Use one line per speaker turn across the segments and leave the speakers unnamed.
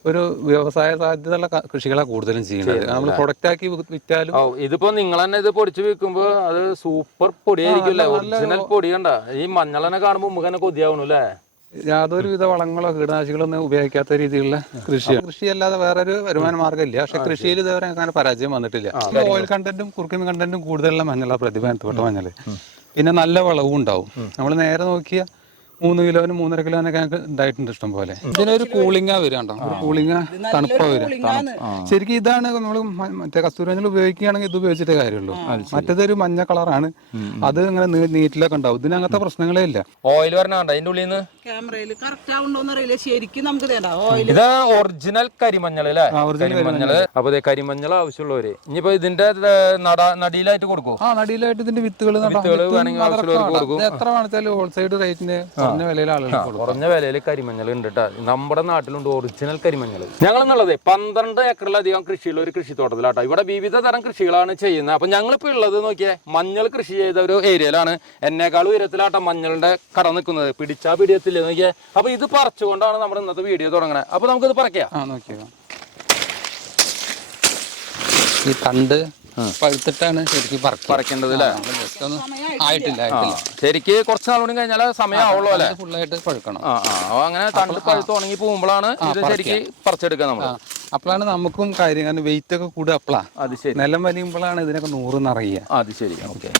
ഒരു വ്യവസായ സാധ്യതയുള്ള കൃഷികളാണ് കൂടുതലും ചെയ്യുന്നത്. നമ്മൾ പ്രൊഡക്റ്റ് ആക്കി വിറ്റാലും
ഇതിപ്പോ നിങ്ങൾ തന്നെ ഇത് പൊടിച്ച് വിൽക്കുമ്പോ അത് സൂപ്പർ പൊടിയായിരിക്കും. ഒറിജിനൽ പൊടി കണ്ട ഈ മഞ്ഞളെന്നെ കാണുമ്പോ നമുക്ക് തന്നെ കൊതിയാവണു അല്ലേ?
യാതൊരുവിധ വളങ്ങളോ കീടനാശികളോ ഒന്നും ഉപയോഗിക്കാത്ത രീതിയിലുള്ള കൃഷിയല്ലാതെ വേറൊരു വരുമാന മാർഗ്ഗമില്ല. പക്ഷെ കൃഷിയിൽ ഇതുവരെ അങ്ങനെ പരാജയം വന്നിട്ടില്ല. ഓയിൽ കണ്ടന്റും കുറുക്കിമീൻ കണ്ടന്റും കൂടുതലുള്ള മഞ്ഞളാണ് പ്രതിഭാനത്തുപെട്ട മഞ്ഞള്. പിന്നെ നല്ല വളവും ഉണ്ടാവും. നമ്മൾ നേരെ നോക്കിയ 3 കിലോനും 3.5 കിലോനൊക്കെ ഞങ്ങൾക്ക് ഉണ്ടായിട്ടുണ്ട് ഇഷ്ടം പോലെ. ഇതിനൊരു കൂളിംഗാ വരാണ്ടോ, ഒരു കൂളിംഗ് തണുപ്പാ വരും. ശരിക്കും ഇതാണ് നമ്മൾ മറ്റേ കസ്തൂരി മഞ്ഞൾ ഉപയോഗിക്കുകയാണെങ്കിൽ ഇത് ഉപയോഗിച്ചിട്ടേ കാര്യമുള്ളൂ. മറ്റേതൊരു മഞ്ഞ കളറാണ്, അത് ഇങ്ങനെ നീറ്റിലൊക്കെ ഉണ്ടാവും. ഇതിന് അങ്ങനത്തെ പ്രശ്നങ്ങളേ ഇല്ല.
ഓയിൽ വരണ അതിന്റെ ഉള്ളിൽ നിന്ന്
ക്യാമറയിൽ കറക്റ്റ് ആവുണ്ടോന്ന് അറിയില്ല. ശരിക്കും നമുക്ക്
ഇത് ഒറിജിനൽ കരിമഞ്ഞൾ അല്ലേ? കരിമഞ്ഞള്. അപ്പൊ കരിമഞ്ഞൾ ആവശ്യമുള്ളവര് ഇനിയിപ്പോ ഇതിന്റെ നടിയിലായിട്ട് കൊടുക്കും.
നടിയിലായിട്ട് ഇതിന്റെ വിത്തുകൾ എത്ര വേണിച്ചാലും ഹോൾസെയിൽ റേറ്റിന്
കുറഞ്ഞ വിലയിൽ കരിമഞ്ഞൾ ഉണ്ട് കേട്ടോ. നമ്മുടെ നാട്ടിലുണ്ട് ഒറിജിനൽ കരിമഞ്ഞൾ. ഞങ്ങളെന്നുള്ളത് 12 ഏക്കറിലധികം കൃഷിയുള്ള ഒരു കൃഷിത്തോട്ടത്തിലാട്ടോ. ഇവിടെ വിവിധ തരം കൃഷികളാണ് ചെയ്യുന്നത്. അപ്പൊ ഞങ്ങളിപ്പോ ഉള്ളത് നോക്കിയേ, മഞ്ഞൾ കൃഷി ചെയ്ത ഒരു ഏരിയയിലാണ്. എന്നെക്കാൾ ഉയരത്തിലാട്ടോ മഞ്ഞളുടെ കട നിൽക്കുന്നത്. പിടിച്ചാ പിടിയത്തില്ലേ നോക്കിയേ. അപ്പൊ ഇത് പറിച്ചുകൊണ്ടാണ് നമ്മുടെ ഇന്നത്തെ വീഡിയോ തുടങ്ങണത്. അപ്പൊ നമുക്കിത് പറിക്കാം.
ഈ കണ്ട് പഴുത്തിട്ടാണ് ശരിക്കും
പറിക്കേണ്ടത് അല്ലേ?
ആയിട്ടില്ല.
ശരിക്ക് കുറച്ച് നാളുകൂടി കഴിഞ്ഞാൽ സമയമാവുള്ളൂ അല്ലേ?
ഫുള്ളായിട്ട് പഴുക്കണം.
അങ്ങനെ തണ്ട് പഴുത്ത് ഉണങ്ങി പോകുമ്പോഴാണ് ഇത് ശരിക്ക് പറിച്ചെടുക്കുക നമ്മൾ.
അപ്പോഴാണ് നമുക്കും കാര്യം, കാരണം വെയിറ്റ് ഒക്കെ കൂടുക അപ്പോഴാണ്. അത് ശരി. നിലം വലിയുമ്പോഴാണ് ഇതിനൊക്കെ 100 നിറയുക.
അത് ശരി. ഓക്കെ.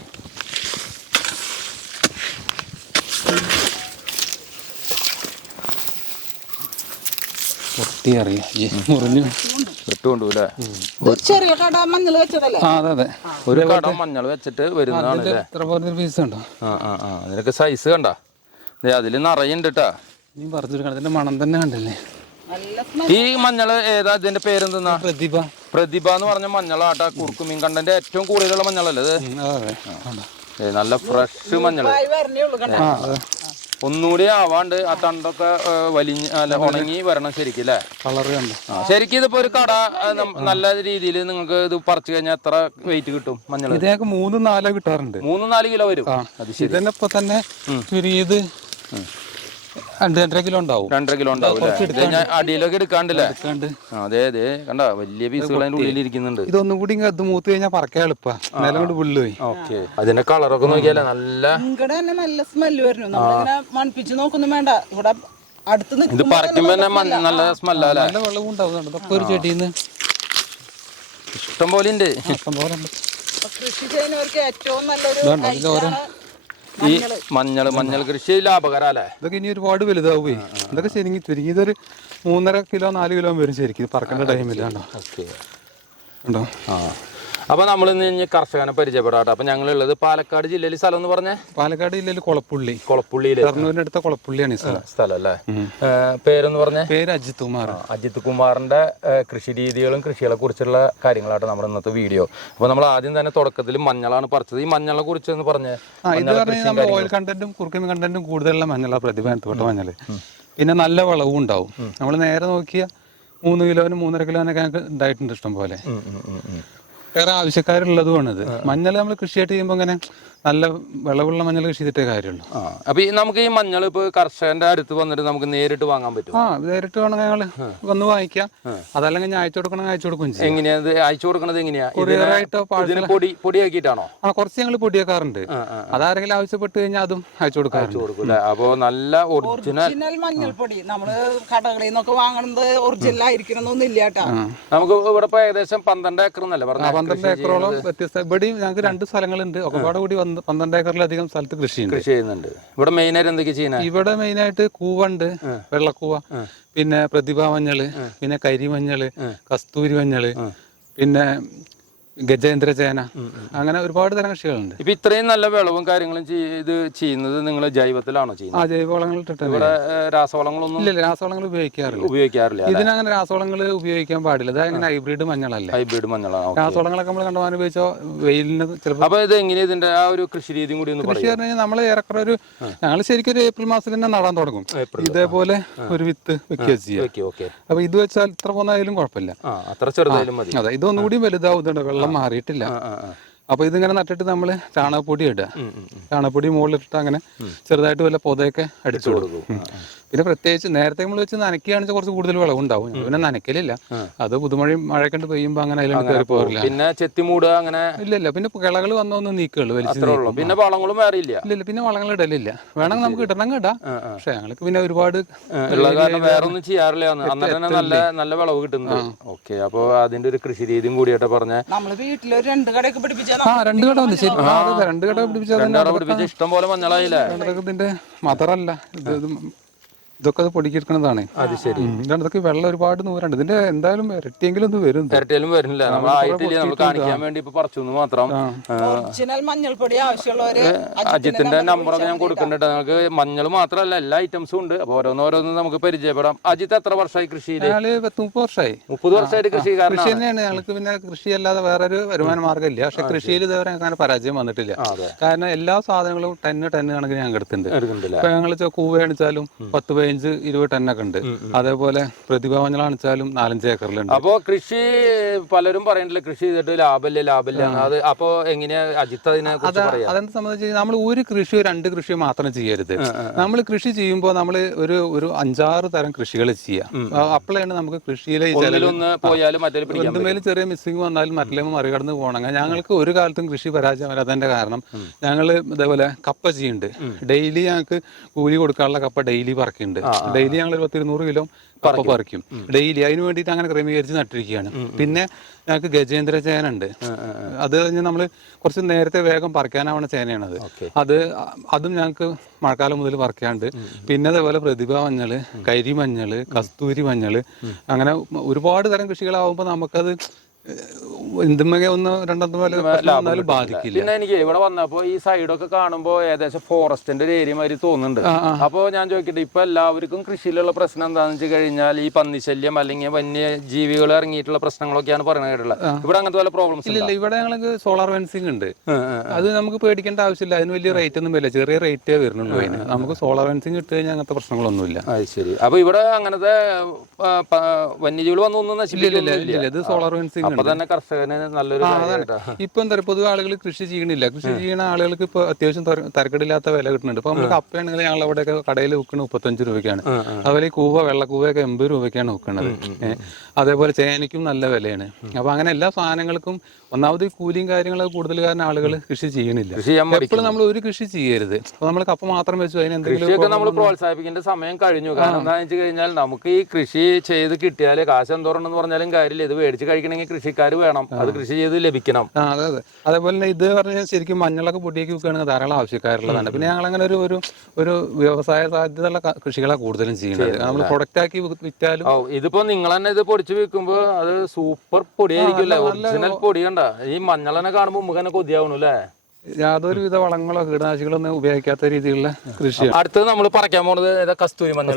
മുറിഞ്ഞു
ഇട്ടുകൊണ്ടുല്ലേ?
ചെറിയ കട മഞ്ഞൾ വെച്ചതല്ലേ?
അതെ.
ഒരു കട മഞ്ഞൾ വെച്ചിട്ട് വരുന്നതാണ്.
പീസ് ഉണ്ടോ?
അതിനൊക്കെ സൈസ് കണ്ട, അതില് നിറയുണ്ട് കേട്ടാ.
നീ പറിച്ചെടുക്കണം. ഇതിന്റെ മണം തന്നെ കണ്ടില്ലേ?
ഈ മഞ്ഞള് ഏതാ? ഇതിന്റെ പേരെന്തെന്നാ?
പ്രതിഭ
എന്ന് പറഞ്ഞ മഞ്ഞളാട്ടാ. കുറുക്കുമീൻ കണ്ടന്റ് ഏറ്റവും കൂടുതലുള്ള മഞ്ഞളല്ലേ ഇത്? നല്ല ഫ്രഷ് മഞ്ഞള്. ഒന്നുകൂടി ആവാണ്ട് ആ തണ്ടൊക്കെ വലിഞ്ഞ് ഉണങ്ങി വരണം ശരിക്കും അല്ലേ?
കളറ് കണ്ടോ?
ശരിക്കും ഇതിപ്പോ ഒരു കട നല്ല രീതിയിൽ നിങ്ങൾക്ക് ഇത് പറിച്ചു കഴിഞ്ഞാൽ എത്ര വെയിറ്റ് കിട്ടും മഞ്ഞൾ?
ഇതിനൊക്കെ 3-4 കിട്ടാറുണ്ട്.
3-4 കിലോ വരും.
ഇതിനെ ഇപ്പൊ തന്നെ ചുരുങ്ങിയത് 2-2.5 കിലോ ഉണ്ടാവും.
2.5 കിലോ ഉണ്ടാവും. അടിയിലൊക്കെ എടുക്കാണ്ടല്ലേ? അതെ അതെ കണ്ട, വലിയ പീസുകൾ അതിന്റെ ഉള്ളിൽ ഇരിക്കുന്നുണ്ട്.
ഇതൊന്നും കൂടി അത് മൂത്ത് കഴിഞ്ഞാൽ പറക്കാൻ എളുപ്പാ. നിലം കൊണ്ട് പുള്ളുപോയി.
ഓക്കെ. അതിന്റെ കളറൊക്കെ നോക്കിയാലേ
നല്ല സ്മെല്ല് വരുന്നു. മണപ്പിച്ച് നോക്കൊന്നും വേണ്ട. ഇവിടെ അടുത്ത്
ഇത് പറിക്കുമ്പോ നല്ല സ്മെല്ലല്ലേ?
നല്ല വെള്ളവും ഉണ്ടാവും. ഇതൊക്കെ ഒരു ചെടിന്ന്
ഇഷ്ടം പോലെ ഉണ്ട്.
കൃഷി ചെയ്യുന്നവർക്ക് ഏറ്റവും നല്ലൊരു
ഈ മഞ്ഞൾ കൃഷി ലാഭകരല്ലേ?
ഇതൊക്കെ ഇനി ഒരുപാട് വലുതാവുകയെ. ഇതൊക്കെ ശരിക്കും ചുരുങ്ങിയതൊരു 3.5 കിലോ 4 കിലോ വരും ശരിക്കും പറക്കേണ്ട ടൈമില്ലാണ്ടോ. ഉണ്ടോ?
അപ്പൊ നമ്മൾ ഇന്ന് കർഷകനെ പരിചയപ്പെടാട്ടോ. അപ്പൊ ഞങ്ങളുള്ളത് പാലക്കാട് ജില്ലയിൽ. സ്ഥലം എന്ന് പറഞ്ഞേ?
പാലക്കാട് ജില്ലയിൽ
കൊളപ്പുള്ളിയില്
കർണൂരിന്റെ അടുത്ത കൊളപ്പുള്ളിയാണ് ഈ
സ്ഥലം അല്ലേ? പേരെന്ന് പറഞ്ഞേ?
പേര് അജിത് കുമാർ.
അജിത് കുമാറിന്റെ കൃഷി രീതികളും കൃഷികളെ കുറിച്ചുള്ള കാര്യങ്ങളാട്ടോ നമ്മുടെ ഇന്നത്തെ വീഡിയോ. അപ്പൊ നമ്മൾ ആദ്യം തന്നെ തുടക്കത്തിൽ മഞ്ഞളാണ് പറിച്ചത്. ഈ മഞ്ഞളെ കുറിച്ച് എന്ന് പറഞ്ഞേ?
ഇത് പറഞ്ഞാൽ ഓയിൽ കണ്ടന്റും കുറുക്കിമീൻ കണ്ടന്റും കൂടുതലുള്ള മഞ്ഞളാണ് പ്രതിഭാനത്തുപെട്ട മഞ്ഞള്. പിന്നെ നല്ല വളവും ഉണ്ടാവും. നമ്മൾ നേരെ നോക്കിയ 3 കിലോനും 3.5 കിലോനൊക്കെ ഞങ്ങൾക്ക് ഉണ്ടായിട്ടുണ്ട് ഇഷ്ടം പോലെ. വേറെ ആവശ്യക്കാരുള്ളതുമാണിത്. മഞ്ഞൾ നമ്മൾ കൃഷിയായിട്ട് ചെയ്യുമ്പോൾ ഇങ്ങനെ നല്ല വിളവുള്ള മഞ്ഞൾ കൃഷി ചെയ്തിട്ടേ കാര്യമുള്ളൂ.
അപ്പൊ നമുക്ക് ഈ മഞ്ഞൾ ഇപ്പൊ കർഷകന്റെ അടുത്ത് വന്നിട്ട് നമുക്ക് നേരിട്ട് വാങ്ങാൻ പറ്റും?
നേരിട്ട് വേണമെങ്കിൽ ഞങ്ങൾ വന്ന് വാങ്ങിക്കാം. അതല്ലെങ്കിൽ ഞാൻ അയച്ചു കൊടുക്കണമെങ്കിൽ അയച്ചു കൊടുക്കും.
എങ്ങനെയാ അയച്ചു കൊടുക്കണത്? എങ്ങനെയാ?
കൊറിയറായിട്ടോ
പൊടിയാക്കിയിട്ടാണോ?
കുറച്ച് ഞങ്ങൾ പൊടിയാക്കാറുണ്ട്. അതാരെങ്കിലും ആവശ്യപ്പെട്ട് കഴിഞ്ഞാൽ അതും അയച്ചു കൊടുക്കാറുണ്ട്.
അപ്പൊ നല്ല ഒറിജിനൽ
മഞ്ഞൾപ്പൊടി നമ്മള് കടകളിൽ നിന്നൊക്കെ വാങ്ങുന്നത് ഒറിജിനൽ ആയിരിക്കണമെന്നൊന്നും ഇല്ല കേട്ടോ.
നമുക്ക് ഇവിടെ ഏകദേശം 12 ഏക്കർ എന്നല്ലേ പറഞ്ഞ?
12 ഏക്കറോളം വ്യത്യസ്ത. ഇവിടെയും ഞങ്ങൾക്ക് 2 സ്ഥലങ്ങളുണ്ട്. ഒക്കെ കൂടി 12 ഏക്കറിലധികം സ്ഥലത്ത് കൃഷി
ചെയ്യുന്നുണ്ട്. ഇവിടെ മെയിനായിട്ട് എന്തൊക്കെ ചെയ്യുന്നത്?
ഇവിടെ മെയിനായിട്ട് കൂവുണ്ട്, വെള്ളക്കൂവ, പിന്നെ പ്രതിഭാ മഞ്ഞള്, പിന്നെ കരിമഞ്ഞള്, കസ്തൂരി മഞ്ഞള്, പിന്നെ ഗജേന്ദ്രചേന, അങ്ങനെ ഒരുപാട് തരം കൃഷികളുണ്ട്.
ഇപ്പൊ ഇത്രയും നല്ല വിളവും കാര്യങ്ങളും ഇത് ചെയ്യുന്നത് നിങ്ങൾ ജൈവത്തിലാണോ ചെയ്യുന്നത്?
ജൈവവളങ്ങൾ ഇട്ടിട്ട്.
ഇവിടെ രാസവളങ്ങളൊന്നും
ഇല്ല, രാസവളങ്ങൾ ഉപയോഗിക്കാറില്ല. ഇതിനങ്ങനെ രാസവളങ്ങൾ ഉപയോഗിക്കാൻ പാടില്ല. ഇതങ്ങനെ ഹൈബ്രിഡ് മഞ്ഞളല്ലേ?
ഹൈബ്രിഡ് മഞ്ഞളാണ്.
രാസവളങ്ങളൊക്കെ നമ്മൾ കണ്ടുപോകാൻ ഉപയോഗിച്ചോ വെയിലിന് ചിലപ്പോൾ.
അപ്പൊ ഇത് എങ്ങനെയാ ഇതിന്റെ ആ ഒരു കൃഷി രീതിയും കൂടി ഒന്ന്
കൃഷി പറഞ്ഞു കഴിഞ്ഞാൽ നമ്മൾ ഏറെക്കുറെ ഞങ്ങൾ ശരിക്കും ഒരു ഏപ്രിൽ മാസത്തിൽ തന്നെ നടാൻ തുടങ്ങും. ഇതേപോലെ ഒരു വിത്ത് വെക്കുക ചെയ്യാം. അപ്പൊ ഇത് വെച്ചാൽ ഇത്ര പോന്നായാലും കുഴപ്പമില്ല.
അത്ര ചെറുതായാലും മതി.
അതെ, ഇതൊന്നുകൂടി വലുതാവും. വെള്ളം മാറിയിട്ടില്ല. അപ്പൊ ഇതിങ്ങനെ നട്ടിട്ട് നമ്മള് ചാണകപ്പൊടി ഇടുക. ചാണകപ്പൊടി മുകളിലിട്ടിട്ട് അങ്ങനെ ചെറുതായിട്ട് വല്ല പൊതയൊക്കെ അടിച്ചു കൊടുക്കും. പിന്നെ പ്രത്യേകിച്ച് നേരത്തെ നമ്മൾ വെച്ച് നനയ്ക്കുകയാണെങ്കിൽ കുറച്ച് കൂടുതൽ വിളവുണ്ടാവും പിന്നെ നനയ്ക്കലില്ല. അത് പുതുമഴയും മഴയൊക്കെ പെയ്യുമ്പോൾ അങ്ങനെ അതിലേക്ക് കയറി പോകില്ല.
പിന്നെ ചെത്തിമൂടുക അങ്ങനെ
ഇല്ല. പിന്നെ കിളകൾ വന്നൊന്ന് നീക്കുള്ളൂ, വലിച്ചു.
പിന്നെ വളങ്ങളും വേറെ ഇല്ല.
ഇല്ല, പിന്നെ വളങ്ങൾ ഇടലില്ല. വേണമെങ്കിൽ നമുക്ക് ഇടണം ഇടാം. പക്ഷെ ഞങ്ങൾക്ക് പിന്നെ ഒരുപാട്
വേറെ ഒന്നും ചെയ്യാറില്ല. അന്നേരം തന്നെ നല്ല വിളവ് കിട്ടുന്നുണ്ട്. ഓക്കെ, അപ്പൊ അതിന്റെ ഒരു കൃഷി രീതിയും കൂടിയായിട്ട് പറഞ്ഞ
നമ്മള് വീട്ടിലൊരു 2 കടയൊക്കെ പിടിപ്പിച്ചാൽ
2 കട ഉണ്ട്. ശരി, 2 കട പിടിപ്പിച്ചാൽ
ഇഷ്ടം പോലെ മഞ്ഞളായില്ലേ.
ഇതിന്റെ മദറല്ല ഇതൊക്കെ അത് പൊടിക്കെടുക്കുന്നതാണ്.
അത് ശരി.
ഇതൊക്കെ വെള്ളം ഒരുപാട് നൂറുണ്ട്. ഇതിന്റെ എന്തായാലും ഇരട്ടിയെങ്കിലും ഒന്ന് വരും.
ഇരട്ടിയാലും വരുന്നില്ല. നമ്മൾ കാണിക്കാൻ വേണ്ടി ഇപ്പൊ പറിച്ചു മാത്രം.
ഒറിജിനൽ മഞ്ഞൾപ്പൊടി ആവശ്യമുള്ളവര്
അജിത്തിന്റെ നമ്പർ ഞാൻ കൊടുക്കുന്നുണ്ട്. നമുക്ക് മഞ്ഞൾ മാത്രമല്ല എല്ലാ ഐറ്റംസും ഉണ്ട്. അപ്പൊ ഓരോന്നോരോന്ന് നമുക്ക് പരിചയപ്പെടാം. അജിത്ത് എത്ര വർഷമായി കൃഷിയിൽ?
30 വർഷമായി.
30 വർഷമായിട്ട് കൃഷി
തന്നെയാണ്. ഞങ്ങൾക്ക് പിന്നെ കൃഷി അല്ലാതെ വേറൊരു വരുമാന മാർഗ്ഗമില്ല. പക്ഷെ കൃഷിയിൽ ഇതുവരെ അങ്ങനെ പരാജയം വന്നിട്ടില്ല. കാരണം എല്ലാ സാധനങ്ങളും ടണ്ണ് കണക്കിന് ഞങ്ങൾ എടുത്തിട്ടുണ്ട്. ഇപ്പൊ ഞങ്ങൾ കൂവ കാണിച്ചാലും 10, 15, 20 ടണ്ണൊക്കെ ഉണ്ട്. അതേപോലെ പ്രതിഭ മഞ്ഞളാണിച്ചാലും 4-5 ഏക്കറിലുണ്ട്.
അപ്പൊ കൃഷി പലരും പറയണ്ടല്ലോ കൃഷി ചെയ്തിട്ട് ലാഭമില്ല. അത് അപ്പൊ എങ്ങനെയാ അജിത്ത് അതിനെ
അതെന്ത് സംബന്ധിച്ച് നമ്മൾ ഒരു കൃഷിയോ 2 കൃഷിയോ മാത്രം ചെയ്യരുത്. നമ്മൾ കൃഷി ചെയ്യുമ്പോൾ നമ്മൾ ഒരു 5-6 തരം കൃഷികൾ ചെയ്യാം. അപ്പോഴാണ് നമുക്ക് കൃഷിയിലെ എന്തുമേലും ചെറിയ മിസ്സിങ് വന്നാലും മറ്റുള്ള മറികടന്ന് പോകണമെങ്കിൽ ഞങ്ങൾക്ക് ഒരു കാലത്തും കൃഷി പരാജയം വരാത്തതിന്റെ കാരണം ഞങ്ങൾ ഇതേപോലെ കപ്പ ചെയ്യുന്നുണ്ട്. ഡെയിലി ഞങ്ങൾക്ക് കൂലി കൊടുക്കാനുള്ള കപ്പ ഡെയിലി പറക്കുന്നുണ്ട്. ഡെയിലി ഞങ്ങൾ 200 കിലോ കപ്പ പറിക്കും ഡെയിലി. അതിന് വേണ്ടിയിട്ട് അങ്ങനെ ക്രമീകരിച്ച് നട്ടിരിക്കുകയാണ്. പിന്നെ ഞങ്ങൾക്ക് ഗജേന്ദ്ര ചേനുണ്ട്. അത് കഴിഞ്ഞ് നമ്മൾ കുറച്ച് നേരത്തെ വേഗം പറിക്കാനാവുന്ന ചേനയാണത്. അതും ഞങ്ങൾക്ക് മഴക്കാലം മുതൽ പറിക്കാണ്ട്. പിന്നെ അതേപോലെ പ്രതിഭ മഞ്ഞള്, കരിമഞ്ഞള്, കസ്തൂരി മഞ്ഞള്, അങ്ങനെ ഒരുപാട് തരം കൃഷികളാവുമ്പോൾ നമുക്കത് എന്തുമൊക്കെ 1-2 പോലെ ബാധിക്കില്ല.
പിന്നെ എനിക്ക് ഇവിടെ വന്നപ്പോ ഈ സൈഡൊക്കെ കാണുമ്പോ ഏകദേശം ഫോറസ്റ്റിന്റെ ഒരു ഏരിയ മാതിരി തോന്നുന്നുണ്ട്. അപ്പൊ ഞാൻ ചോദിക്കട്ടെ, ഇപ്പൊ എല്ലാവർക്കും കൃഷിയിലുള്ള പ്രശ്നം എന്താണെന്ന് വെച്ച് കഴിഞ്ഞാൽ ഈ പന്നിശല്യം അല്ലെങ്കിൽ വന്യജീവികൾ ഇറങ്ങിയിട്ടുള്ള പ്രശ്നങ്ങളൊക്കെയാണ് പറയുന്നത് കേട്ടുള്ളത്. ഇവിടെ അങ്ങനത്തെ വല്ല പ്രോബ്ലംസ്
ഇല്ല. ഇവിടെ ഞങ്ങൾക്ക് സോളാർ ഫെൻസിങ് ഉണ്ട്. അത് നമുക്ക് പേടിക്കേണ്ട ആവശ്യമില്ല. അതിന് വലിയ റേറ്റ് ഒന്നും വരില്ല. ചെറിയ റേറ്റേ വരുന്നുള്ളൂ. അതിന് നമുക്ക് സോളാർ ഫെൻസിങ് ഇട്ട് കഴിഞ്ഞാൽ അങ്ങനത്തെ പ്രശ്നങ്ങളൊന്നുമില്ല.
അത് ശരി. അപ്പൊ ഇവിടെ അങ്ങനത്തെ വന്യജീവികൾ വന്നൊന്നും നശിപ്പിക്കില്ല.
ഇത് സോളാർ ഫെൻസിങ്
അപ്പൊ തന്നെ കർഷകന് നല്ലൊരു
ഇപ്പൊ എന്താ പറയുക, പൊതുവെ ആളുകൾ കൃഷി ചെയ്യണില്ല. കൃഷി ചെയ്യുന്ന ആളുകൾക്ക് ഇപ്പൊ അത്യാവശ്യം തരക്കേടില്ലാത്ത വില കിട്ടുന്നുണ്ട്. ഇപ്പൊ നമുക്ക് കപ്പയാണെങ്കിൽ ഞങ്ങൾ അവിടെയൊക്കെ കടയിൽ വിൽക്കുന്നത് 35 രൂപയ്ക്കാണ്. അതുപോലെ ഈ വെള്ളക്കൂവയൊക്കെ 80 രൂപയ്ക്കാണ് വിൽക്കുന്നത്. അതേപോലെ ചേനയ്ക്കും നല്ല വിലയാണ്. അപ്പൊ അങ്ങനെ എല്ലാ സാധനങ്ങൾക്കും ഒന്നാമത് ഈ കൂലിയും കാര്യങ്ങളൊക്കെ കൂടുതൽ കാരണം ആളുകൾ കൃഷി ചെയ്യണില്ല. എപ്പോഴും നമ്മൾ ഒരു കൃഷി ചെയ്യരുത്. അപ്പൊ നമ്മൾ കപ്പ മാത്രം വെച്ചു അതിന് എന്തെങ്കിലും
നമ്മൾ പ്രോത്സാഹിപ്പിക്കേണ്ട സമയം കഴിഞ്ഞു. കാരണം എന്താണെന്ന് വെച്ച് കഴിഞ്ഞാൽ നമുക്ക് ഈ കൃഷി ചെയ്ത് കിട്ടിയാല് കാശ് എന്തോരണ്ടെന്ന് പറഞ്ഞാലും കാര്യമില്ല. ഇത് മേടിച്ച് കഴിക്കണമെങ്കിൽ കൃഷിക്കാർ വേണം, അത് കൃഷി ചെയ്ത് ലഭിക്കണം.
അതെ. അതേപോലെ തന്നെ ഇത് പറഞ്ഞാൽ ശരിക്കും മഞ്ഞളൊക്കെ പൊടിയേക്ക് വെക്കുകയാണെങ്കിൽ ധാരാളം ആവശ്യക്കാരുള്ളതാണ്. പിന്നെ ഞങ്ങൾ അങ്ങനെ ഒരു വ്യവസായ സാധ്യതയുള്ള കൃഷികളാണ് കൂടുതലും ചെയ്യുന്നത്. നമ്മൾ പ്രൊഡക്റ്റ് ആക്കി വിറ്റാലും
ഇതിപ്പോ നിങ്ങൾ തന്നെ ഇത് പൊടിച്ച് വിൽക്കുമ്പോ അത് സൂപ്പർ പൊടിയായിരിക്കും. ഒറിജിനൽ പൊടി കണ്ട ഈ മഞ്ഞളനെ കാണുമ്പോ മുഖനെ കൊതിയാവണു അല്ലേ.
യാതൊരുവിധ വളങ്ങളോ കീടനാശികളോ ഒന്നും ഉപയോഗിക്കാത്ത രീതിയിലുള്ള കൃഷിയാണ്.
അടുത്തത് നമ്മൾ പറിക്കാൻ പോണത് കസ്തൂരി മഞ്ഞൾ.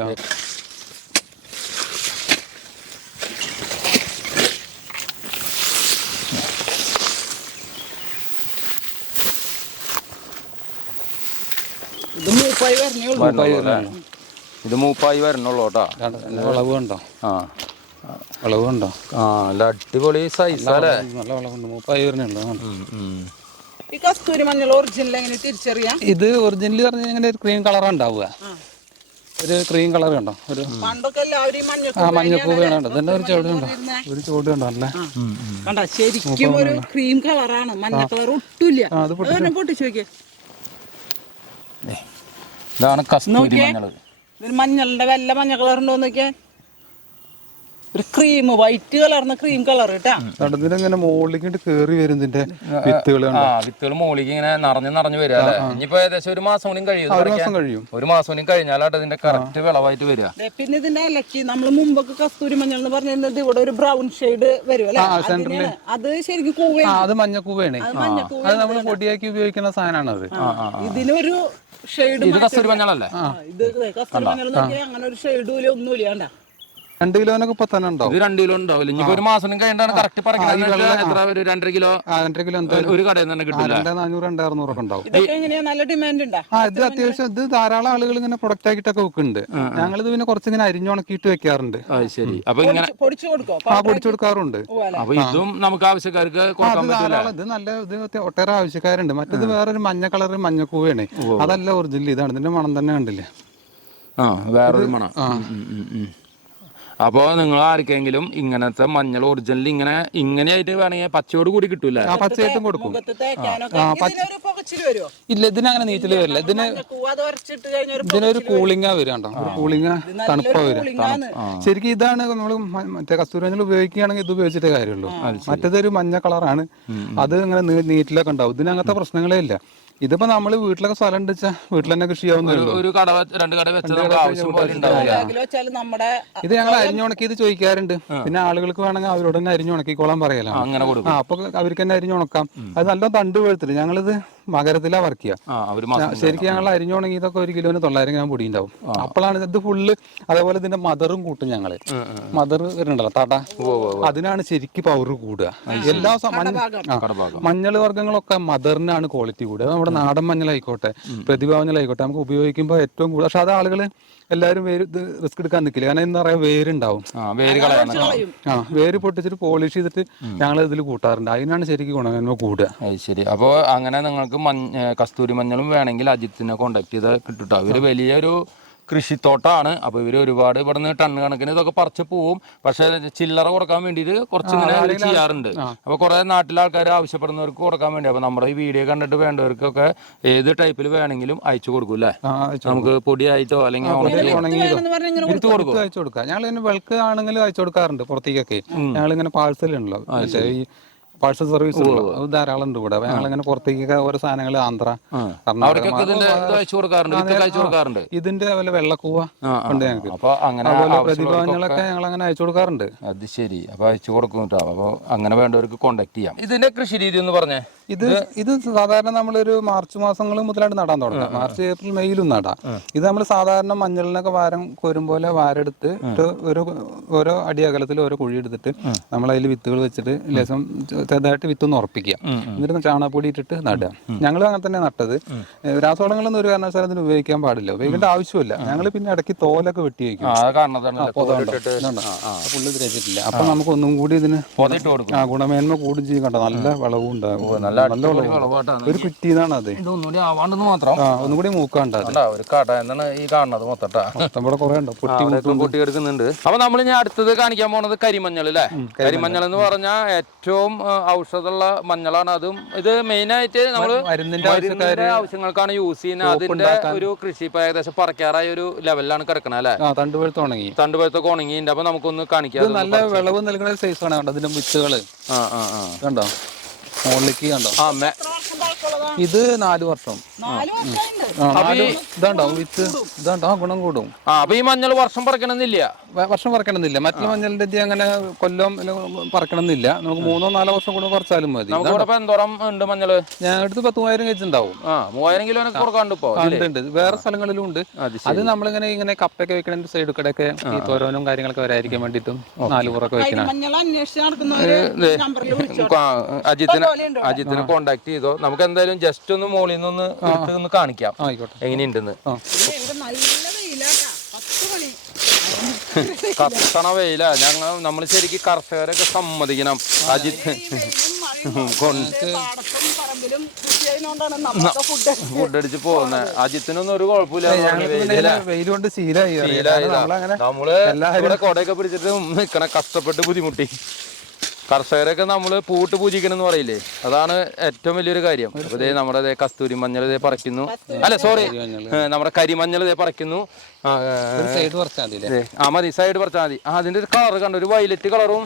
ഇത് മൂപ്പായി വരണുള്ളൂ കേട്ടോ.
വിളവ് കണ്ടോ? വിളവ് കണ്ടോ?
നല്ല അടിപൊളി സൈസ് അല്ലേ.
നല്ല വിളവുണ്ട്. മൂപ്പായി വരണുണ്ടോ?
ഈ കസ്തൂരി മഞ്ഞൾ ഒറിജിനൽ എങ്ങനെ തിരിച്ചറിയാം?
ഇത് ഒറിജിനൽ പറഞ്ഞാൽ ഇങ്ങനെ ഒരു ക്രീം കളറാണ് ഉണ്ടാവുക. ഒരു ക്രീം കളർ കണ്ടോ? ഒരു മഞ്ഞപ്പൂ വേണോ? തന്നെ ഒരു ചുവട് കണ്ടോ? ഒരു ചുവട് കണ്ടോ? അല്ലേ
ശരിക്കും ഒരു ക്രീം കളറാണ്. മഞ്ഞ കളർ ഒട്ടുമില്ല. പൊട്ടിച്ചു നോക്കിയേ.
ഇതാണ് കസ്തൂരി മഞ്ഞൾ.
മഞ്ഞളിന്റെ വല്ല മഞ്ഞ കളർ ഉണ്ടോ നോക്കിയേ. ഒരു ക്രീം വൈറ്റ് കളർന്ന ക്രീം കളർ കേട്ടാ.
ഇങ്ങനെ മുകളിലേക്ക് കേറി വരുന്നതിന്റെ വിത്തുകൾ
മുകളിലേക്ക് ഇങ്ങനെ നിറഞ്ഞു വരിക. ഇനിയിപ്പോ ഏകദേശം 1 മാസം കൂടി കഴിയും. 1 മാസം കൂടി കഴിഞ്ഞാലാട്ട് ഇതിന്റെ കറക്റ്റ് വിളവായിട്ട് വരിക.
പിന്നെ ഇതിന്റെ ഇലക്ക് നമ്മൾ മുമ്പൊക്കെ കസ്തൂരി മഞ്ഞൾ എന്ന് പറഞ്ഞിരുന്നത് ഇവിടെ ഒരു ബ്രൗൺ ഷെയ്ഡ് വരും അല്ലെ. അത് ശരിക്കും കൂവയാണ്.
അത് മഞ്ഞക്കൂവയാണ്. അത് നമ്മൾ പൊടിയാക്കി ഉപയോഗിക്കുന്ന സാധനമാണ്. അത്
ഇതിനൊരു ഷെയ്ഡ്.
ഇത് കസ്തൂരി മഞ്ഞളല്ലേ?
ഇത് കസ്തൂരി മഞ്ഞൾ അങ്ങനെ ഒരു ഷെയ്ഡും ഒന്നുമില്ല. കണ്ടാ
2 കിലോനൊക്കെ ഇപ്പൊ തന്നെ ഉണ്ടാവും.
ഇത് 2 കിലോ ഉണ്ടാവില്ല. ഇനിയിപ്പോ 1 മാസം കഴിഞ്ഞാണ് കറക്റ്റ് പറയുന്നത്. 2.5 കിലോ ഒരു കടയിൽ തന്നെ കിട്ടില്ല.
400-600 ഒക്കെ ഉണ്ടാവും.
നല്ല ഡിമാൻഡ് ഉണ്ടാ.
ഇത് അത്യാവശ്യം ഇത് ധാരാളം ആളുകൾ ഇങ്ങനെ പ്രൊഡക്റ്റ് ആക്കിയിട്ടൊക്കെ വെക്കുന്നുണ്ട്. ഞങ്ങളിത് പിന്നെ കുറച്ചിങ്ങനെ അരിഞ്ഞുണക്കിയിട്ട് വെക്കാറുണ്ട്.
ശരി. അപ്പൊ ഇങ്ങനെ
പൊടിച്ചു
കൊടുക്കാറുണ്ട്.
അപ്പൊ ഇതും നമുക്ക് ആവശ്യക്കാർക്ക്
ഇത് നല്ല ഇത് ഒട്ടേറെ ആവശ്യക്കാരുണ്ട്. മറ്റേത് വേറൊരു മഞ്ഞ കളർ മഞ്ഞക്കൂവയാണ്. അതല്ല ഒറിജിനൽ. ഇതാണ്. ഇതിന്റെ മണം തന്നെ കണ്ടില്ലേ.
ആ വേറൊരു മണം. അപ്പോൾ നിങ്ങൾ ആർക്കെങ്കിലും ഇങ്ങനത്തെ മഞ്ഞൾ ഒറിജിനൽ ഇങ്ങനെയായിട്ട് വേണമെങ്കിൽ പച്ചയോട് കൂടി കിട്ടൂല.
പച്ചയായിട്ടും കൊടുക്കും.
മുഖത്ത് തേക്കാനൊക്കെ ഇതിനൊരു പുകച്ചില് വരുമോ?
ഇല്ല, ഇതിനങ്ങനെ നീറ്റില് വരില്ല. ഇതിനൊരു കൂളിംഗാ വരാണ്ടോ, ഒരു കൂളിംഗ് തണുപ്പാ വരും. ശരിക്കും ഇതാണ് നമ്മള് മറ്റേ കസ്തൂരി മഞ്ഞൾ ഉപയോഗിക്കുകയാണെങ്കിൽ ഇത് ഉപയോഗിച്ചിട്ടേ കാര്യമുള്ളൂ. മറ്റേതൊരു മഞ്ഞ കളറാണ്, അത് ഇങ്ങനെ നീറ്റിലൊക്കെ ഉണ്ടാവും. ഇതിന് അങ്ങനത്തെ പ്രശ്നങ്ങളേ ഇല്ല. ഇതിപ്പോ നമ്മള് വീട്ടിലൊക്കെ സ്ഥലം ഉണ്ട് വെച്ചാൽ വീട്ടിൽ തന്നെ കൃഷി ആവുന്നുള്ളൂ.
ഒരു കട 2 കട വെച്ചാൽ ആവശ്യം പോലെ ഉണ്ടാവില്ല.
ഇത് ഞങ്ങൾ അരിഞ്ഞുണക്കി ഇത് ചോദിക്കാറുണ്ട്. പിന്നെ ആളുകൾക്ക് വേണമെങ്കിൽ അവരോട് തന്നെ അരിഞ്ഞുണക്കിക്കോളാൻ പറയലാണ്.
അങ്ങനെ കൊടുക്കും.
അപ്പൊ അവർക്ക് തന്നെ അരിഞ്ഞുണക്കാം. അത് നല്ല തണ്ട് വീഴ്ത്തിട്ട് ഞങ്ങളിത് മകരത്തിലാ വർക്ക് ചെയ്യുക. ശരിക്കും ഞങ്ങൾ അരിഞ്ഞുണങ്ങി ഇതൊക്കെ 1 കിലോന് 900 ഗ്രാം പൊടി ഉണ്ടാവും. അപ്പോഴാണ് ഇത് ഫുള്ള്. അതേപോലെ ഇതിന്റെ മദറും കൂട്ടും ഞങ്ങള്. മദർ വരുന്നുണ്ടല്ലോ തട, അതിനാണ് ശരിക്കും പവർ കൂടുക. എല്ലാ മഞ്ഞൾ വർഗ്ഗങ്ങളൊക്കെ മദറിനാണ് ക്വാളിറ്റി കൂടുക. നമ്മുടെ നാടൻ മഞ്ഞളായിക്കോട്ടെ, പ്രതിഭ മഞ്ഞളായിക്കോട്ടെ, നമുക്ക് ഉപയോഗിക്കുമ്പോൾ ഏറ്റവും കൂടുതൽ. പക്ഷെ അത് ആളുകള് എല്ലാവരും റിസ്ക് എടുക്കാൻ നിൽക്കില്ല. കാരണം എന്താ പറയാ, വേരുണ്ടാവും. വേര് പൊട്ടിച്ചിട്ട് പോളിഷ് ചെയ്തിട്ട് ഞങ്ങൾ ഇതിൽ കൂട്ടാറുണ്ട്. അതിനാണ് ശരിക്കും ഗുണമേന്മ കൂടുക.
ശരി. അപ്പോൾ അങ്ങനെ നിങ്ങൾക്ക് കസ്തൂരി മഞ്ഞളും വേണമെങ്കിൽ അജിത്തിനെ കോണ്ടാക്ട് ചെയ്താൽ കിട്ടും. അവര് വലിയൊരു കൃഷിത്തോട്ടാണ്. അപ്പോൾ ഇവർ ഒരുപാട് ഇവിടുന്ന് ടണ്ണ് കണക്കിന് ഇതൊക്കെ പറിച്ച് പോവും. പക്ഷെ ചില്ലറ കൊടുക്കാൻ വേണ്ടിയിട്ട് കുറച്ചിങ്ങനെ ചെയ്യാറുണ്ട്. അപ്പോൾ കുറേ നാട്ടിലെ ആൾക്കാർ ആവശ്യപ്പെടുന്നവർക്ക് കൊടുക്കാൻ വേണ്ടി. അപ്പോൾ നമ്മുടെ ഈ വീഡിയോ കണ്ടിട്ട് വേണ്ടവർക്കൊക്കെ ഏത് ടൈപ്പിൽ വേണമെങ്കിലും അയച്ചു കൊടുക്കും അല്ലേ? നമുക്ക് പൊടിയായിട്ടോ അല്ലെങ്കിൽ
അയച്ചു കൊടുക്കാം. ഞങ്ങൾ ഇങ്ങനെ ബൾക്ക് ആണെങ്കിലും അയച്ചു കൊടുക്കാറുണ്ട് പുറത്തേക്കൊക്കെ. ഞങ്ങളിങ്ങനെ പാഴ്സൽ ഉണ്ടല്ലോ, ഈ പാഴ്സൽ സർവീസ് ധാരാളം ഉണ്ട് ഇവിടെ. ഞങ്ങളിങ്ങനെ പുറത്തേക്കൊക്കെ ഓരോ സാധനങ്ങൾ ആന്ധ്ര,
കർണാടക,
ഇതിന്റെ വെള്ളക്കൂവ ഉണ്ട് ഞങ്ങൾക്ക്. അതുപോലെ പ്രതിഭാങ്ങളൊക്കെ ഞങ്ങൾ അങ്ങനെ അയച്ചു കൊടുക്കാറുണ്ട്.
അത് ശരി. അപ്പൊ അയച്ചു കൊടുക്കും കേട്ടോ. അപ്പോൾ അങ്ങനെ വേണ്ടവർക്ക് കോണ്ടാക്ട് ചെയ്യാം. ഇതിന്റെ കൃഷി രീതി ഒന്ന് പറഞ്ഞേ.
ഇത് സാധാരണ നമ്മളൊരു മാർച്ച് മാസങ്ങൾ മുതലായിട്ട് നടാൻ തുടങ്ങാം. മാർച്ച് ഏപ്രിൽ മെയിലും നടാം. ഇത് നമ്മൾ സാധാരണ മഞ്ഞളിനൊക്കെ വാരം കോരും പോലെ വാരെടുത്ത് ഓരോ അടി അകലത്തിൽ ഓരോ കുഴി എടുത്തിട്ട് നമ്മൾ അതിൽ വിത്തുകൾ വെച്ചിട്ട് ലേശം ചെറുതായിട്ട് വിത്തൊന്ന് ഉറപ്പിക്കുക. എന്നിട്ട് ചാണകപ്പൊടി ഇട്ടിട്ട് നടുക. ഞങ്ങൾ അങ്ങനെ തന്നെ നട്ടത്. രാസവളങ്ങളൊന്നും ഒരു കാരണവശാലും അതിന് ഉപയോഗിക്കാൻ പാടില്ല, ഉപയോഗിക്കേണ്ട ആവശ്യമില്ല. ഞങ്ങൾ പിന്നെ ഇടയ്ക്ക് തോലൊക്കെ വെട്ടി വയ്ക്കും. ഫുള്ള് തിരച്ചിട്ടില്ല. അപ്പൊ നമുക്ക് ഒന്നും കൂടി ഇതിന് ഗുണമേന്മ കൂടും ചെയ്യും. കണ്ടോ, നല്ല വളവും ഉണ്ടാകും. നല്ല വളവും ഒരു കുറ്റിന്നാണ് അത്. ഒന്നും കൂടി മൂക്കാണ്ട്
ഒരു കട എന്താണ് ഈ കാണുന്നത് മൊത്തം ഇവിടെ കുറെ ഉണ്ടോ പൊട്ടി എടുക്കുന്നുണ്ട്. അപ്പൊ നമ്മൾ ഇനി അടുത്തത് കാണിക്കാൻ പോണത് കരിമഞ്ഞൾ അല്ലേ? കരിമഞ്ഞൾ എന്ന് പറഞ്ഞാൽ ഏറ്റവും ഔഷധമുള്ള മഞ്ഞളാണ്. അതും ഇത് മെയിൻ ആയിട്ട് നമ്മള് മരുന്നിന്റെ ആവശ്യങ്ങൾക്കാണ് യൂസ് ചെയ്യുന്നത്. അതിന്റെ ഒരു കൃഷി ഇപ്പൊ ഏകദേശം പറക്കാറായ ഒരു ലെവലിലാണ് കിടക്കണത് അല്ലെ? തണ്ടുപഴുത്തൊക്കെ ഉണങ്ങിയിട്ടുണ്ട്. അപ്പൊ നമുക്കൊന്ന് കാണിക്കാം.
നല്ല വിളവ് നൽകുന്ന സൈസാണ്. കണ്ടോ അതിന്റെ വിത്തുകള് കണ്ടോ, മുകളിലേക്ക് കണ്ടോ. ഇത് 4 വർഷം. ഇതാണ്ടോ വിത്ത്, ഇതാണ്ടോ ഗുണം കൂടും.
അപ്പൊ ഈ മഞ്ഞൾ വർഷം പറിക്കണമെന്നില്ല?
വർഷം പറിക്കണമെന്നില്ല. മറ്റുള്ള മഞ്ഞളിന്റെ അങ്ങനെ കൊല്ലം പറിക്കണമെന്നില്ല. നമുക്ക് 3-4 വർഷം കൂടെ പറിച്ചാലും മതി.
എന്തോരം ഉണ്ട് മഞ്ഞള്?
ഞാൻ എടുത്ത് 10,000 കഴിച്ചുണ്ടാവും.
3000 കിലോനൊക്കെ കൊടുക്കാണ്ട് ഇപ്പൊ
ഉണ്ട്. വേറെ സ്ഥലങ്ങളിലും ഉണ്ട്. അത് നമ്മളിങ്ങനെ കപ്പൊക്കെ വെക്കണ സൈഡ് കൂടെയൊക്കെ ഈ തോരോനും കാര്യങ്ങളൊക്കെ വരാതിരിക്കാൻ വേണ്ടിട്ടും 4 പുറൊക്കെ വെക്കണം.
അജിത്തിനെ കോണ്ടാക്ട് ചെയ്തോ. നമുക്ക് എന്തായാലും ജസ്റ്റ് ഒന്ന് മോളിൽ നിന്ന് കാണിക്കാം എങ്ങനെയുണ്ടെന്ന്. കത്തണ വെയില. നമ്മൾ ശരിക്കും കർഷകരൊക്കെ സമ്മതിക്കണം. അജിത്ത് ഫുഡ് അടിച്ച് പോകുന്ന അജിത്തിനൊന്നും ഒരു കുഴപ്പമില്ല.
വെയിലുകൊണ്ട് ശീലമായി.
നമ്മള് ഇവിടെ കൊടയൊക്കെ പിടിച്ചിട്ട് നിക്കണ കഷ്ടപ്പെട്ട് ബുദ്ധിമുട്ടി. കർഷകരൊക്കെ നമ്മൾ പൂട്ട് പൂജിക്കണം എന്ന് പറയില്ലേ, അതാണ് ഏറ്റവും വലിയൊരു കാര്യം. അപ്പൊ ഇതേ നമ്മുടെ കസ്തൂരി മഞ്ഞൾ ഇതേ പറിക്കുന്നു. അല്ല സോറി, നമ്മുടെ കരിമഞ്ഞൾ ഇതേ പറിക്കുന്നു. മതി, സൈഡ് പറിച്ചാൽ മതി. അതിന്റെ ഒരു കളർ കണ്ടു, ഒരു വയലറ്റ് കളറും.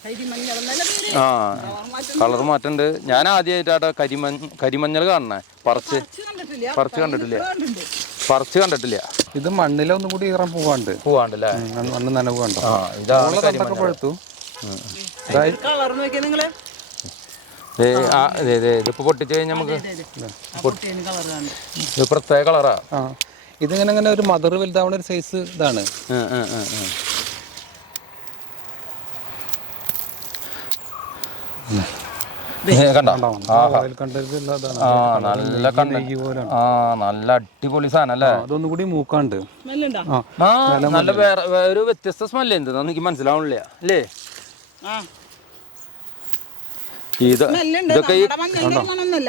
കളർ മാറ്റുണ്ട്. ഞാൻ ആദ്യമായിട്ടാട്ടോ കരിമഞ്ഞൾ കാണണേ. പറിച്ച് കണ്ടിട്ടില്ല.
ഇത് മണ്ണിലൊന്നും കൂടി ഈറാൻ പോവാണ്ടല്ലേ? മണ്ണ് നനവ് കണ്ടോ. ഇതാണ് പഴുത്തു.
ഇതിപ്പോ പൊട്ടിച്ച് കഴിഞ്ഞാൽ നമുക്ക് ഇത് പ്രത്യേക കളറാ.
ഇതിങ്ങനെ ഒരു മദർ വലുതാവുന്ന ഒരു സൈസ് ഇതാണ്.
നല്ല അടിപൊളി സാധനം അല്ലേ?
അതൊന്നും കൂടി മൂക്കാണ്ട്
നല്ല ഒരു വ്യത്യസ്ത സ്മെല്ല്. എന്താ എനിക്ക് മനസ്സിലാവണില്ല അല്ലേ?
സ്മെല്ലുണ്ട്. നമ്മുടെ മഞ്ഞളിന്റെ മണമൊന്നുമല്ല.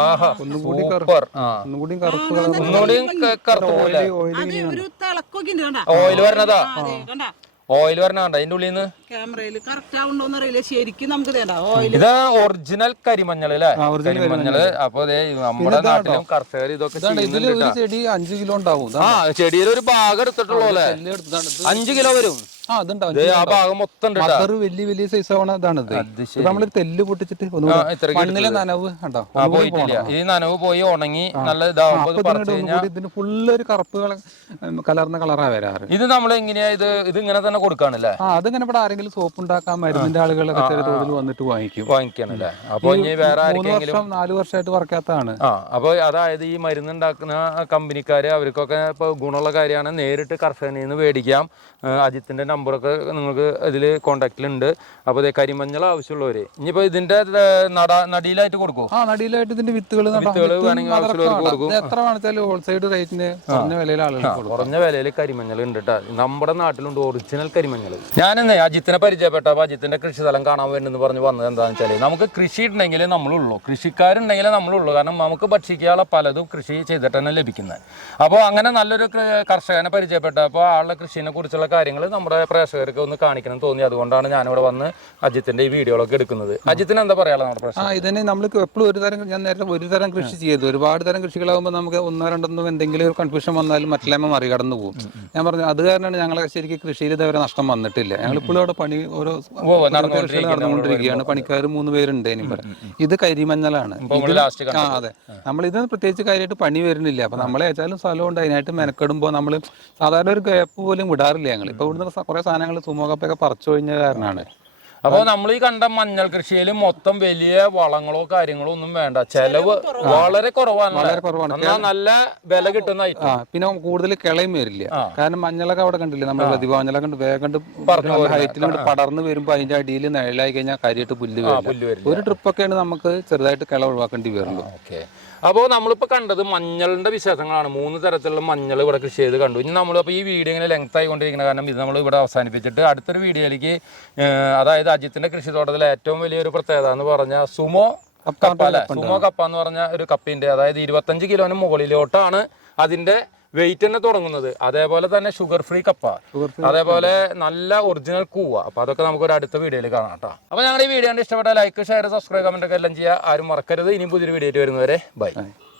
സൂപ്പർ.
ഒന്നുകൂടി കറുപ്പ്
ഒന്നുകൂടിയും കറുത്ത പോലെ
അത് ഒരു തിളക്കൊക്കെ ഉണ്ട് കണ്ടാ.
ഓയിൽ വരണതാ.
അതെ കണ്ടാ.
ഓയിൽ വരണണ്ട അതിന്റെ ഉള്ളിൽ നിന്ന്.
ക്യാമറയിൽ കറക്റ്റ് ആവുണ്ടോന്ന് അറിയില്ല. ശരിക്കും നമുക്ക് തേടാ ഓയിൽ.
ഇത് ഒറിജിനൽ കരിമഞ്ഞൾ അല്ലേ? കരിമഞ്ഞള്. അപ്പൊ നമ്മുടെ നാട്ടിലും കർഷകർ ഇതൊക്കെ
ഇതില് ഒരു ചെടി 5 കിലോ ഉണ്ടാവും.
ആ ചെടിയിൽ ഒരു ഭാഗം എടുത്തിട്ടുള്ളൂ അല്ലേ? 5 കിലോ വരും. ആ ഭാഗം മൊത്തം
വലിയ വലിയ സൈസ് ആവണ ഇതാണിത്. നമ്മള് തെല്ല് പൊട്ടിച്ചിട്ട് മണ്ണിലെ നനവ് കണ്ടോ
പോയിട്ടില്ല. ഈ നനവ് പോയി ഉണങ്ങി നല്ല ഇതാവുമ്പോ
ഇതിന് ഫുള്ള് ഒരു കറുപ്പ് കലർന്ന കളറാ വരാറ്.
ഇത് നമ്മൾ എങ്ങനെയാ ഇത് ഇങ്ങനെ തന്നെ കൊടുക്കാണല്ലേ?
അതിങ്ങനെ ഇവിടെ ആരെങ്കിലും സോപ്പ് ഉണ്ടാക്കാൻ മരുന്നിന്റെ ആളുകളൊക്കെ ചെറിയ തോതിൽ വന്നിട്ട്
വാങ്ങിക്കാണല്ലേ? അപ്പൊ ഇനി വേറെ
4 വർഷമായിട്ട് വർക്കാത്തതാണ്.
അപ്പൊ അതായത് ഈ മരുന്നുണ്ടാക്കുന്ന കമ്പനിക്കാര് അവർക്കൊക്കെ ഇപ്പൊ ഗുണമുള്ള കാര്യമാണ്. നേരിട്ട് കർഷകനിൽ നിന്ന് മേടിക്കാം. അജിത്തിന്റെ നമ്പറൊക്കെ നിങ്ങൾക്ക് ഇതിൽ കോണ്ടാക്റ്റിലുണ്ട്. അപ്പൊ കരിമഞ്ഞൾ ആവശ്യമുള്ളവര് ഇനിയിപ്പോ ഇതിന്റെ നടിയിലായിട്ട് കൊടുക്കും.
നടിയിലായിട്ട് ഇതിന്റെ വിത്തുകൾ
വേണമെങ്കിൽ ആവശ്യമുള്ളവർക്ക് കൊടുക്കും.
എത്ര വേണമെങ്കിലും ഹോൾസെയിൽ റേറ്റിന് കുറഞ്ഞ വിലയിൽ ആളുകൾ
കുറഞ്ഞ വിലയിൽ കരിമഞ്ഞൾ ഉണ്ട് കേട്ടോ. നമ്മുടെ നാട്ടിലുണ്ട് ഒറിജിനൽ കരിമഞ്ഞൾ. ഞാനെന്നേ അജിത്തിനെ പരിചയപ്പെട്ടപ്പോൾ അജിത്തിന്റെ കൃഷിസ്ഥലം കാണാൻ വേണ്ടെന്ന് പറഞ്ഞ് വന്നത് എന്താണെന്ന് വെച്ചാൽ നമുക്ക് കൃഷി ഉണ്ടെങ്കിലേ നമ്മളുള്ളൂ, കൃഷിക്കാരുണ്ടെങ്കിലേ നമ്മളുള്ളൂ. കാരണം നമുക്ക് ഭക്ഷിക്കാനുള്ള പലതും കൃഷി ചെയ്തിട്ട് തന്നെ ലഭിക്കുന്നത്. അപ്പോൾ അങ്ങനെ നല്ലൊരു കർഷകനെ പരിചയപ്പെട്ടപ്പോൾ ആളുടെ കൃഷിനെ കുറിച്ചുള്ള കാര്യങ്ങൾ നമ്മുടെ പ്രേക്ഷകർക്ക് ഒന്ന് കാണിക്കണം തോന്നി. അതുകൊണ്ടാണ് ഞാനിവിടെ വന്ന് അജിത്തിന്റെ ഈ വീഡിയോകളൊക്കെ എടുക്കുന്നത്. അജിത്തിന് എന്താ പറയാനുള്ള നമ്മുടെ പ്രശ്നം?
ഇതിന് നമ്മൾക്ക് എപ്പോഴും ഞാൻ നേരത്തെ ഒരു തരം കൃഷി ചെയ്തു. ഒരുപാട് തരം കൃഷികളാകുമ്പോൾ നമുക്ക് 1-2 എന്തെങ്കിലും ഒരു കൺഫ്യൂഷൻ വന്നാലും മറ്റുള്ള മറികടന്നു പോകും. ഞാൻ പറഞ്ഞു അത് കാരണമാണ് ഞങ്ങളെ ശരിക്കും കൃഷിയിൽ ഇതുവരെ നഷ്ടം വന്നിട്ടില്ല. ഞങ്ങളിപ്പോഴും അവിടെ പണി ഓരോ നടന്നുകൊണ്ടിരിക്കുകയാണ്. പണിക്കാർ 3 പേരുണ്ട്. ഇനി ഇത് കരിമഞ്ഞളാണ്. അതെ, നമ്മളിത് പ്രത്യേകിച്ച് കാര്യമായിട്ട് പണി വരുന്നില്ല. അപ്പൊ നമ്മളെ ഏച്ചാലും സ്ഥലമുണ്ട്. അതിനായിട്ട് മെനക്കെടുമ്പോൾ നമ്മൾ സാധാരണ ഒരു ഗ്യാപ്പ് പോലും വിടാറില്ല. ഞങ്ങൾ ഇപ്പൊ ഇവിടുന്ന് കുറെ സാധനങ്ങൾ സുമോകപ്പൊക്കെ പറിച്ചു കഴിഞ്ഞ കാരണമാണ്.
അപ്പോൾ നമ്മൾ ഈ കണ്ട മഞ്ഞൾ കൃഷിയിൽ മൊത്തം വലിയ വളങ്ങളോ കാര്യങ്ങളോ ഒന്നും വേണ്ട. ചെലവ് വളരെ കുറവാണ്. നല്ല വില കിട്ടുന്ന
പിന്നെ കൂടുതൽ കിളയും വരില്ല. കാരണം മഞ്ഞളൊക്കെ അവിടെ കണ്ടില്ലേ, നമ്മൾ പ്രതിഭ മഞ്ഞളൊക്കെ വേഗം ഹൈറ്റിലോട്ട് പടർന്ന് വരുമ്പോൾ അതിന്റെ അടിയിൽ നിഴലായി കഴിഞ്ഞാൽ കാര്യമായിട്ട് പുല്ല് വരില്ല. ഒരു ട്രിപ്പൊക്കെയാണ് നമുക്ക് ചെറുതായിട്ട് കിള ഒഴിവാക്കേണ്ടി വരുള്ളൂ.
അപ്പോൾ നമ്മളിപ്പോൾ കണ്ടത് മഞ്ഞളിന്റെ വിശേഷങ്ങളാണ്. 3 തരത്തിലുള്ള മഞ്ഞൾ ഇവിടെ കൃഷി ചെയ്ത് കണ്ടു. ഇനി നമ്മളിപ്പോൾ ഈ വീഡിയോ ഇങ്ങനെ ലെങ്ത് ആയിക്കൊണ്ടിരിക്കുന്ന കാരണം ഇത് നമ്മൾ ഇവിടെ അവസാനിപ്പിച്ചിട്ട് അടുത്തൊരു വീഡിയോയിലേക്ക്, അതായത് അജിത്തിന്റെ കൃഷിത്തോട്ടത്തിലെ ഏറ്റവും വലിയൊരു പ്രത്യേകത എന്ന് പറഞ്ഞാൽ സുമോ കപ്പ അല്ലെ? സുമോ കപ്പ എന്ന് പറഞ്ഞ ഒരു കപ്പിന്റെ, അതായത് 25 കിലോന് മുകളിലോട്ടാണ് അതിന്റെ വെയിറ്റ് തന്നെ തുടങ്ങുന്നത്. അതേപോലെ തന്നെ ഷുഗർ ഫ്രീ കപ്പ, അതേപോലെ നല്ല ഒറിജിനൽ കൂവ. അപ്പൊ അതൊക്കെ നമുക്ക് ഒരു അടുത്ത വീഡിയോയിൽ കാണാം കേട്ടോ. അപ്പൊ ഞങ്ങളുടെ ഈ വീഡിയോ ഇഷ്ടപ്പെട്ട ലൈക്ക്, ഷെയർ, സബ്സ്ക്രൈബ്, കമന്റ് ഒക്കെ എല്ലാം ചെയ്യുക. ആരും മറക്കരുത്. ഇനിയും പുതിയൊരു വീഡിയോ ആയിട്ട് വരുന്നവരെ ബൈ.